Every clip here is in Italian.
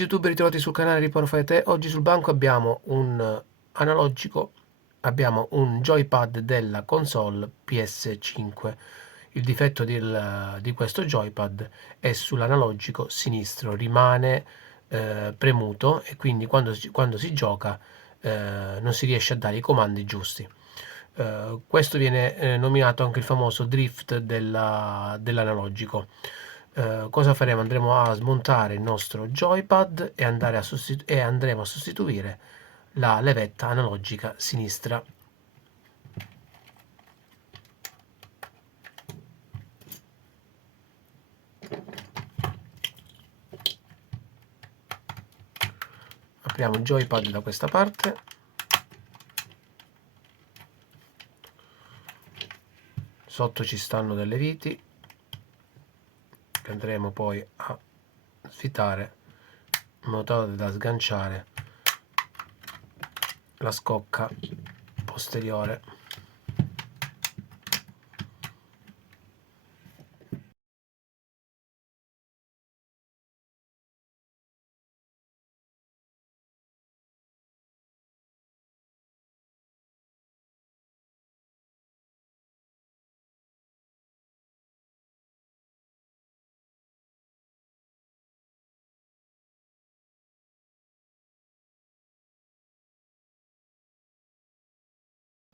Amici YouTube ritrovati sul canale Riparo Fai Te. Oggi sul banco abbiamo un analogico, abbiamo un joypad della console PS5. Il difetto di questo joypad è sull'analogico sinistro, rimane premuto e quindi quando si gioca non si riesce a dare i comandi giusti. Questo viene nominato anche il famoso drift dell'analogico. Cosa faremo? Andremo a smontare il nostro joypad e andremo a sostituire la levetta analogica sinistra. Apriamo il joypad da questa parte, sotto ci stanno delle viti che andremo poi a svitare in modo tale da sganciare la scocca posteriore.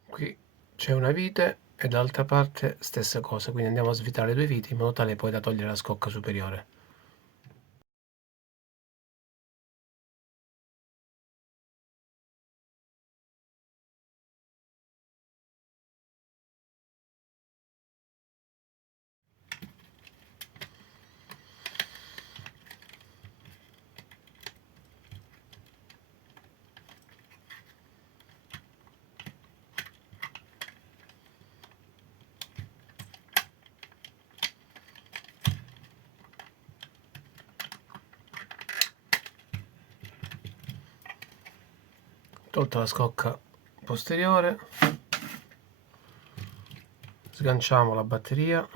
Qui c'è una vite e dall'altra parte stessa cosa, quindi andiamo a svitare le due viti in modo tale poi da togliere la scocca superiore. Tolta la scocca posteriore, sganciamo la batteria,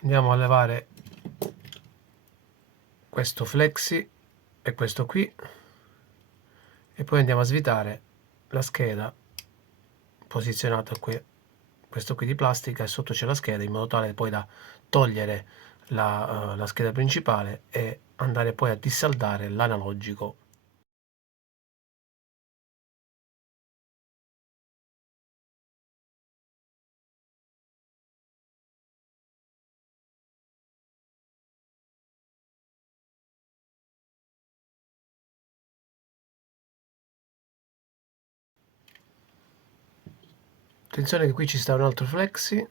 andiamo a levare questo flexi e questo qui e poi andiamo a svitare la scheda posizionata qui, questo qui di plastica, e sotto c'è la scheda in modo tale poi da togliere la scheda principale e andare poi a dissaldare l'analogico. Attenzione che qui ci sta un altro flexi.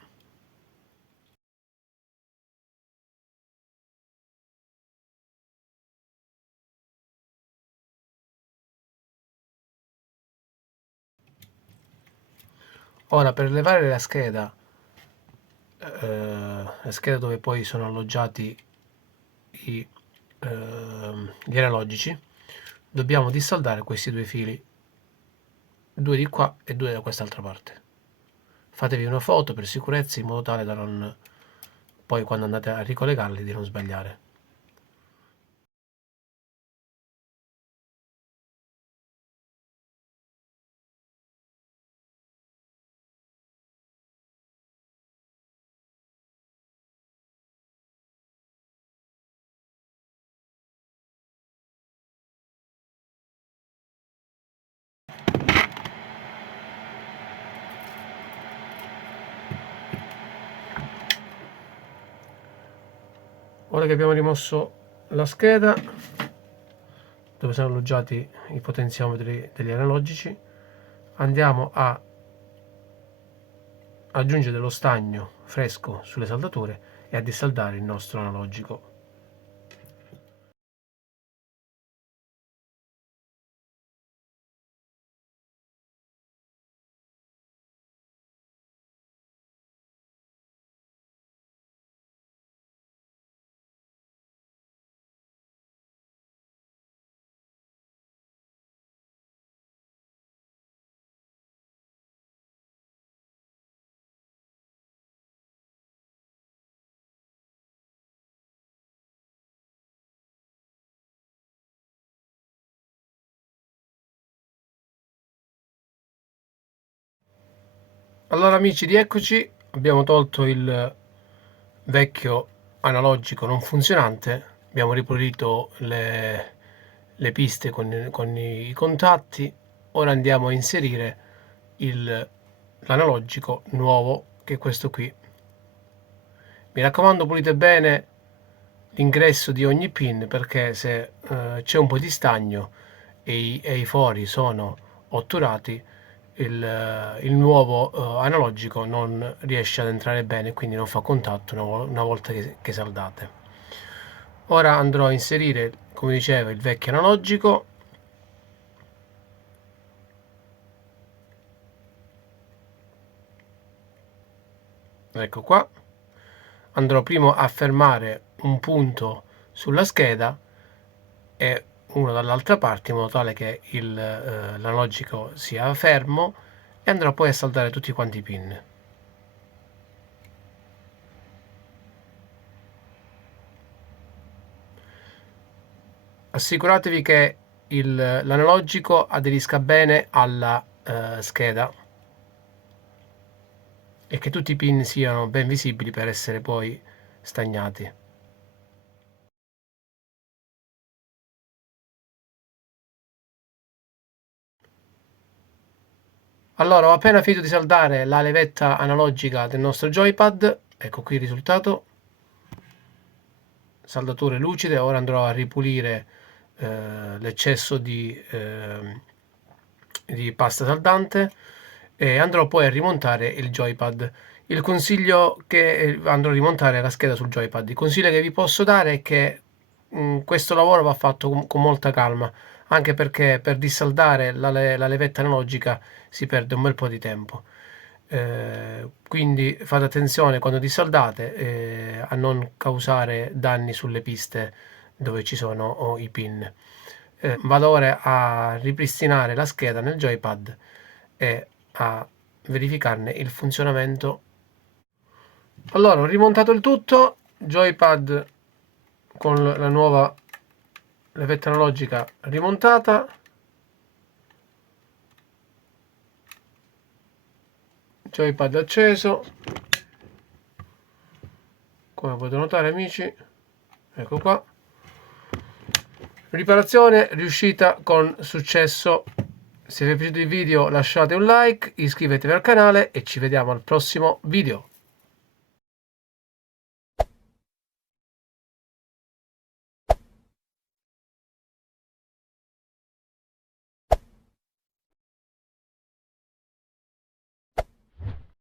Ora per levare la scheda dove poi sono alloggiati gli analogici, dobbiamo dissaldare questi due fili, due di qua e due da quest'altra parte. Fatevi una foto per sicurezza in modo tale da non, poi quando andate a ricollegarli, di non sbagliare. Ora che abbiamo rimosso la scheda dove sono alloggiati i potenziometri degli analogici, andiamo a aggiungere dello stagno fresco sulle saldature e a dissaldare il nostro analogico. Allora amici, rieccoci, abbiamo tolto il vecchio analogico non funzionante, abbiamo ripulito le piste con i contatti, ora andiamo a inserire l'analogico nuovo, che è questo qui. Mi raccomando, pulite bene l'ingresso di ogni pin, perché se c'è un po' di stagno e i fori sono otturati, il nuovo analogico non riesce ad entrare bene, quindi non fa contatto una volta che saldate. Ora andrò a inserire, come dicevo, il vecchio analogico. Ecco qua. Andrò prima a fermare un punto sulla scheda e uno dall'altra parte, in modo tale che l'analogico sia fermo, e andrò poi a saldare tutti quanti i pin. Assicuratevi che l'analogico aderisca bene alla scheda e che tutti i pin siano ben visibili per essere poi stagnati. Allora, ho appena finito di saldare la levetta analogica del nostro joypad, ecco qui il risultato, saldature lucide. Ora andrò a ripulire l'eccesso di pasta saldante e andrò poi a rimontare il joypad. Il consiglio che andrò a rimontare la scheda sul joypad. Il consiglio che vi posso dare è che questo lavoro va fatto con molta calma, anche perché per dissaldare la levetta analogica si perde un bel po' di tempo. Quindi fate attenzione quando dissaldate a non causare danni sulle piste dove ci sono i pin. Vado ora a ripristinare la scheda nel joypad e a verificarne il funzionamento. Allora, ho rimontato il tutto, joypad con la nuova levetta analogica rimontata. Joypad acceso, come potete notare amici, ecco qua. Riparazione riuscita con successo. Se vi è piaciuto il video lasciate un like, iscrivetevi al canale e ci vediamo al prossimo video.